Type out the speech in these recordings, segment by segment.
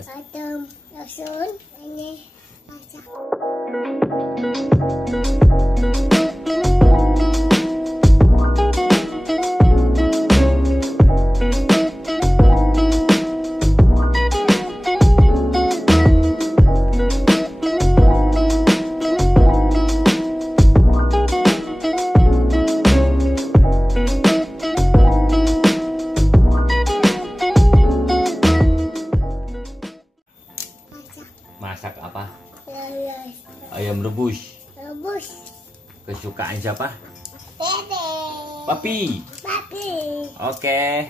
Adem, langsung ini masak. Masak apa? Ayam rebus. rebus. Kesukaan siapa? Dede. Papi. Papi. Oke.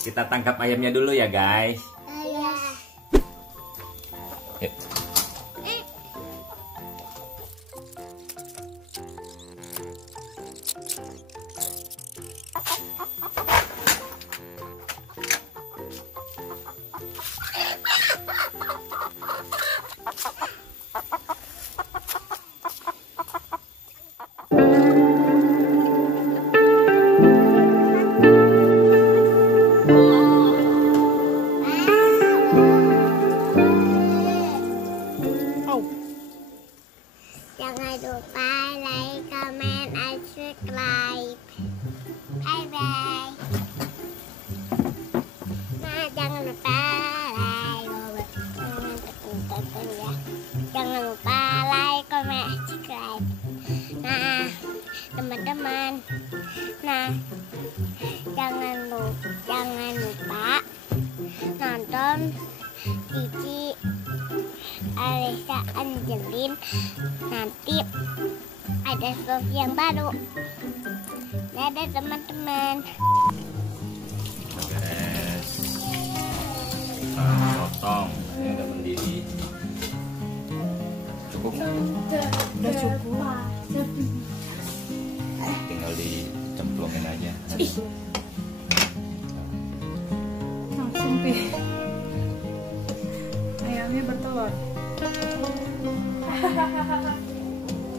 Kita tangkap ayamnya dulu ya, guys. Ayah. Yuk. Jangan lupa like, comment, and subscribe. Bye bye. Nah, jangan lupa like, ya. Jangan lupa like, comment, and subscribe. Nah, teman-teman. Nah, jangan lupa nonton Cici Alisa Angelin. Nanti ada vlog yang baru. Dadah teman-teman. Beres. Kita potong. Ini udah mendidih. Cukup nggak? Udah cukup. Tinggal dicemplungin aja. Langsung pi. Ayamnya bertelur.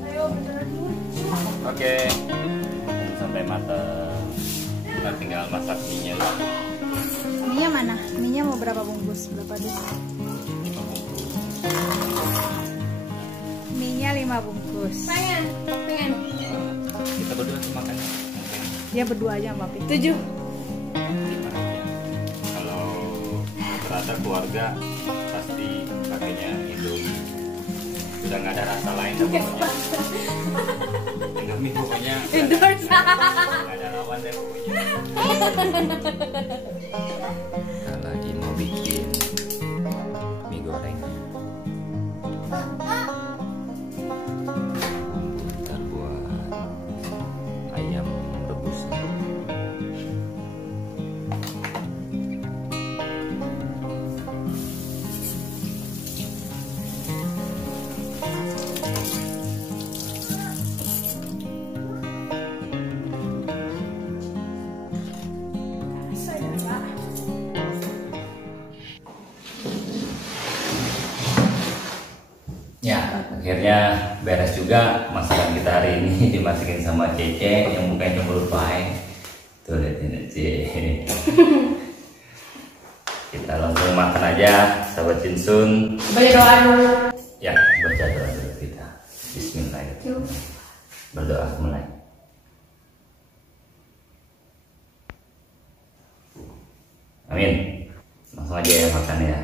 Ayo beneran lucu. Oke. Sampai matang. Kita tinggal masak mie-nya dulu. Mie mana? Mie mau berapa bungkus? Berapa dus? 5 bungkus. Mie 5 bungkus. Pengen. Kita berdua tuh makan mungkin Dia berdua aja sama Papi. 7. 5 aja. Kalau rata keluarga pasti pakainya Indomie. Sudah nggak ada rasa lain dah pokoknya. Indomie pokoknya nggak ada lawan deh pokoknya. Kita lagi mau bikin mie goreng. Ntar buat ayam rebus. Ya, akhirnya beres juga masakan kita hari ini. Dimasakin sama Cece yang mukanya cemberut baik. Tuh lihatin Cece. Kita langsung makan aja, sahabat Cinsun. Baca doa dulu. Ya, baca doa dulu kita. Bismillahirrahmanirrahim. Berdoa mulai. Amin. Langsung aja ya makan ya.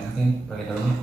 Enaknya pakai daunnya.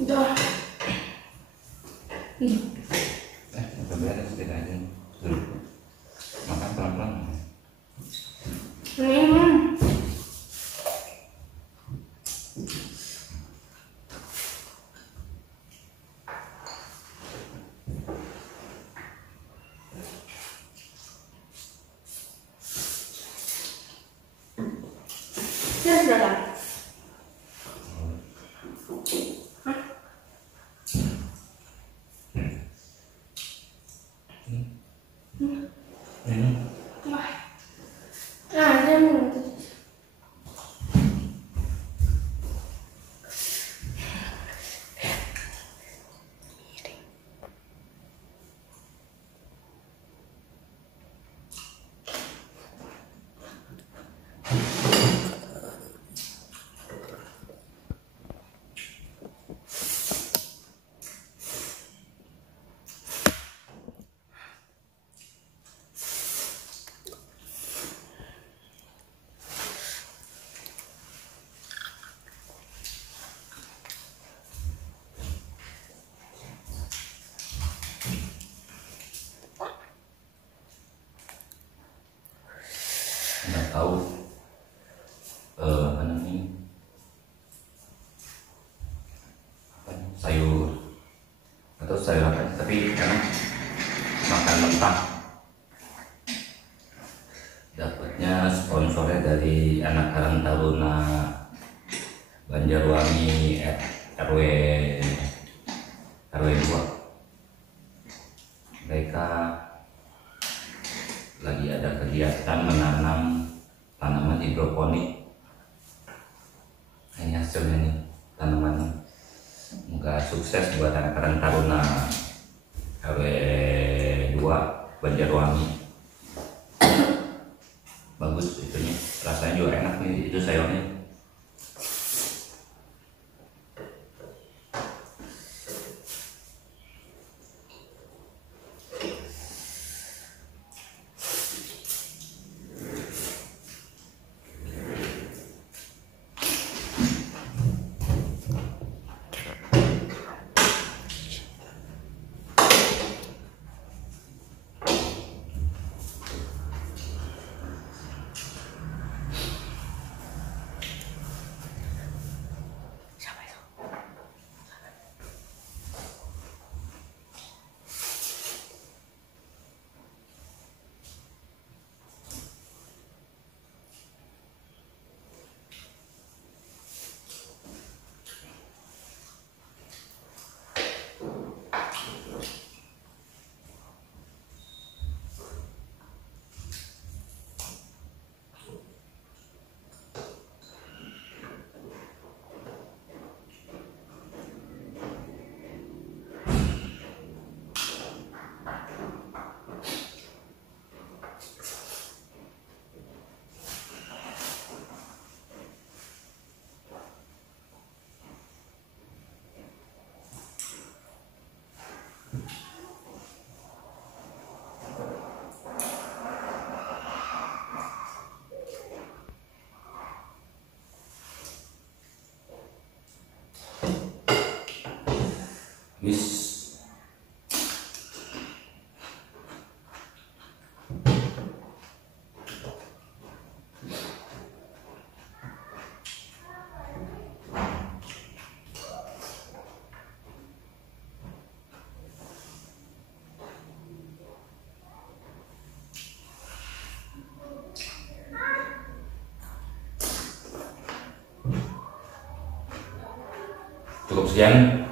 Udah. Udah beres, kita aja dulu. Makan pelan-pelan. nggak tahu apa namanya, sayur atau sayur apa, tapi enak makan mentah. Dapatnya sponsornya dari anak Karang Taruna Banjarwangi RW 2. Mereka lagi ada kegiatan menanam tanaman hidroponik. Ini hasilnya nih, tanaman. Semoga sukses buat anak Karang Taruna RW 2 Banjarwangi. Bagus itunya, rasanya juga enak nih itu sayurnya. Wis cukup sekian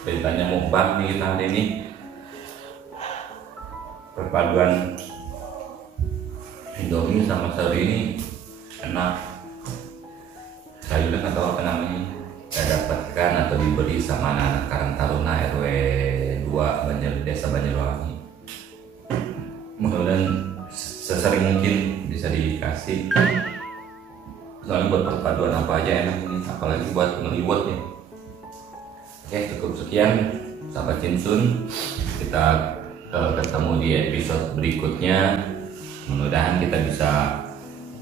beritanya mukbang nih kita hari ini. Perpaduan Indomie sama sayur ini enak. Sayurnya nggak tahu apa namanya, saya dapatkan atau diberi sama anak Karang Taruna RW 2 Desa Banjarwangi. Mudah-mudahan sesering mungkin bisa dikasih, soalnya buat perpaduan apa aja enak ini, apalagi buat ngeliwet ya. Oke, cukup sekian sahabat Cinsun, kita ketemu di episode berikutnya. Mudah-mudahan kita bisa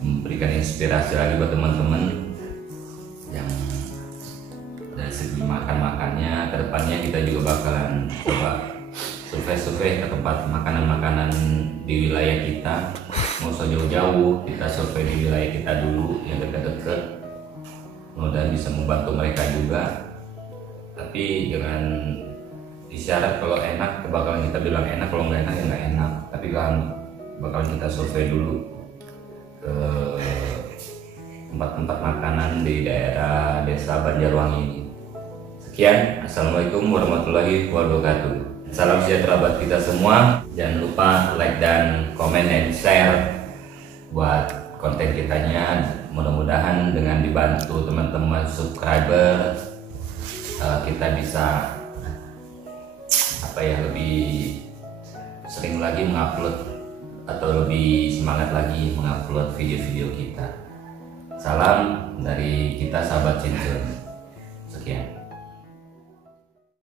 memberikan inspirasi lagi buat teman-teman yang dari segi makan-makannya. Kedepannya kita juga bakalan coba survei ke tempat makanan-makanan di wilayah kita. Mau jauh-jauh, kita survei di wilayah kita dulu yang dekat-dekat. Mudah-mudahan bisa membantu mereka juga. Tapi dengan isyarat kalau enak, bakalan kita bilang enak, kalau nggak enak ya nggak enak. Tapi kan bakalan kita survei dulu ke tempat-tempat makanan di daerah desa Banjarwangi ini. Sekian, assalamualaikum warahmatullahi wabarakatuh. Salam sejahtera buat kita semua. Jangan lupa like dan komen dan share buat konten kitanya. Mudah-mudahan dengan dibantu teman-teman subscriber kita bisa lebih sering lagi mengupload atau lebih semangat lagi mengupload video-video kita. Salam dari kita sahabat Cincun. Sekian.